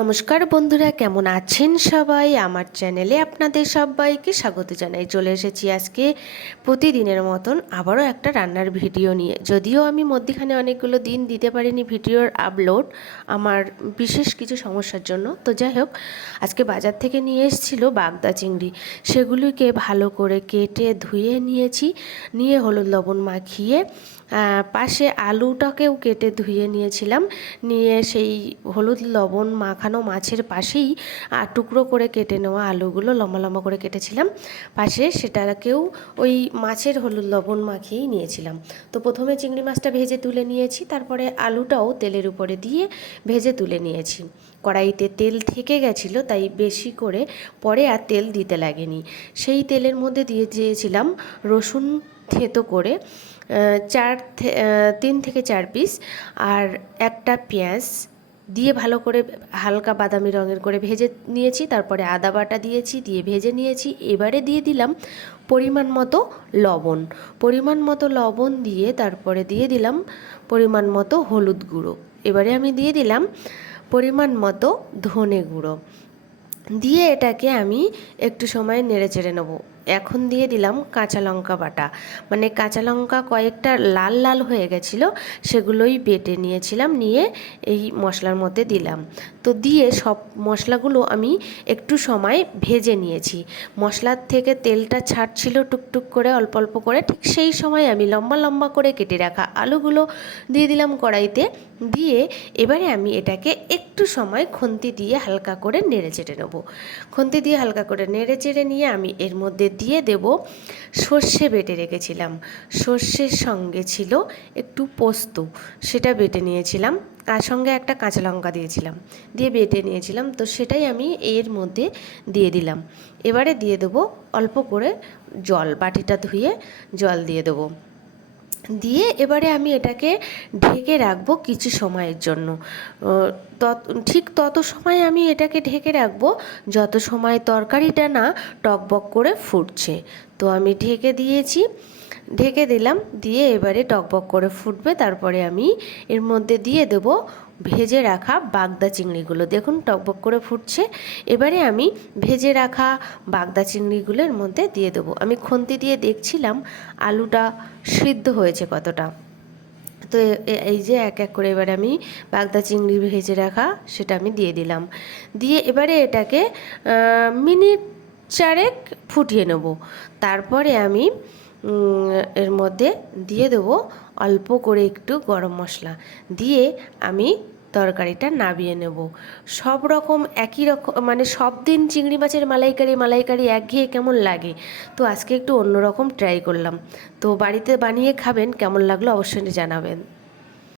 নমস্কার বন্ধুরা, কেমন আছেন সবাই? আমার চ্যানেলে আপনাদের সবাইকে স্বাগত জানাই। চলে এসেছি আজকে প্রতিদিনের মতন আবারও একটা রান্নার ভিডিও নিয়ে। যদিও আমি মধ্যখানে অনেকগুলো দিন দিতে পারিনি ভিডিওর আপলোড, আমার বিশেষ কিছু সমস্যার জন্য। তো যাই হোক, আজকে বাজার থেকে নিয়ে এসেছিল বাগদা চিংড়ি। সেগুলিকে ভালো করে কেটে ধুয়ে নিয়েছি, নিয়ে হলুদ লবণ মাখিয়ে পাশে আলুটাকেও কেটে ধুয়ে নিয়েছিলাম। নিয়ে সেই হলুদ লবণ মাখানো মাছের পাশেই টুকরো করে কেটে নেওয়া আলুগুলো লম্বা লম্বা করে কেটেছিলাম পাশে, সেটাকেও ওই মাছের হলুদ লবণ মাখিয়েই নিয়েছিলাম। তো প্রথমে চিংড়ি মাছটা ভেজে তুলে নিয়েছি, তারপরে আলুটাও তেলের উপরে দিয়ে ভেজে তুলে নিয়েছি। কড়াইতে তেল থেকে গেছিলো, তাই বেশি করে পরে আর তেল দিতে লাগেনি। সেই তেলের মধ্যে দিয়ে দিয়েছিলাম রসুন থেতো করে 3 থেকে 4 পিস, আর একটা পেঁয়াজ দিয়ে ভালো করে হালকা বাদামি রঙের করে ভেজে নিয়েছি। তারপরে আদা বাটা দিয়েছি, দিয়ে ভেজে নিয়েছি। এবারে দিয়ে দিলাম পরিমাণ মতো লবণ। পরিমাণ মতো লবণ দিয়ে তারপরে দিয়ে দিলাম পরিমাণ মতো হলুদ গুঁড়ো। এবারে আমি দিয়ে দিলাম পরিমাণ মতো ধনে গুঁড়ো। দিয়ে এটাকে আমি একটু সময় নেড়ে চেড়ে নেবো। এখন দিয়ে দিলাম কাঁচা লঙ্কা বাটা, মানে কাঁচা লঙ্কা কয়েকটা লাল লাল হয়ে গেছিলো, সেগুলোই বেটে নিয়েছিলাম, নিয়ে এই মশলার মধ্যে দিলাম। তো দিয়ে সব মশলাগুলো আমি একটু সময় ভেজে নিয়েছি। মশলার থেকে তেলটা ছাড়ছিল টুকটুক করে, অল্প অল্প করে। ঠিক সেই সময় আমি লম্বা লম্বা করে কেটে রাখা আলুগুলো দিয়ে দিলাম কড়াইতে। দিয়ে এবারে আমি এটাকে একটু সময় খুন্তি দিয়ে হালকা করে নেড়ে চেড়ে নেবো। খুন্তি দিয়ে হালকা করে নেড়ে চেড়ে নিয়ে আমি এর মধ্যে দিয়ে দেব সর্ষে বেটে রেখেছিলাম। সর্ষের সঙ্গে ছিল একটু পোস্ত, সেটা বেটে নিয়েছিলাম। তার সঙ্গে একটা কাঁচা লঙ্কা দিয়েছিলাম, দিয়ে বেটে নিয়েছিলাম। তো সেটাই আমি এর মধ্যে দিয়ে দিলাম। এবারে দিয়ে দেবো অল্প করে জল, বাটিটা ধুয়ে জল দিয়ে দেবো। দিয়ে এবারে আমি এটাকে ঢেকে রাখবো কিছু সময়ের জন্য। ঠিক তত সময় আমি এটাকে ঢেকে রাখবো যত সময় তরকারিটা না টকবক করে ফুটছে। তো আমি ঢেকে দিয়েছি, ঢেকে দিলাম। দিয়ে এবারে টকবক করে ফুটবে, তারপরে আমি এর মধ্যে দিয়ে দেব ভেজে রাখা বাগদা চিংড়িগুলো। দেখুন টকবক করে ফুটছে। এবারে আমি ভেজে রাখা বাগদা চিংড়িগুলোর মধ্যে দিয়ে দেবো। আমি খুন্তি দিয়ে দেখছিলাম আলুটা সিদ্ধ হয়েছে কতটা। তো এই যে এক এক করে এবারে আমি বাগদা চিংড়ি ভেজে রাখা সেটা আমি দিয়ে দিলাম। দিয়ে এবারে এটাকে মিনিট 4 ফুটিয়ে নেব। তারপরে আমি এর মধ্যে দিয়ে দেবো অল্প করে একটু গরম মশলা, দিয়ে আমি তরকারিটা নামিয়ে নেব। সব রকম একই রকম, মানে সব দিন চিংড়ি মাছের মালাইকারি একঘেয়ে কেমন লাগে। তো আজকে একটু অন্যরকম ট্রাই করলাম। তো বাড়িতে বানিয়ে খাবেন, কেমন লাগলো অবশ্যই জানাবেন।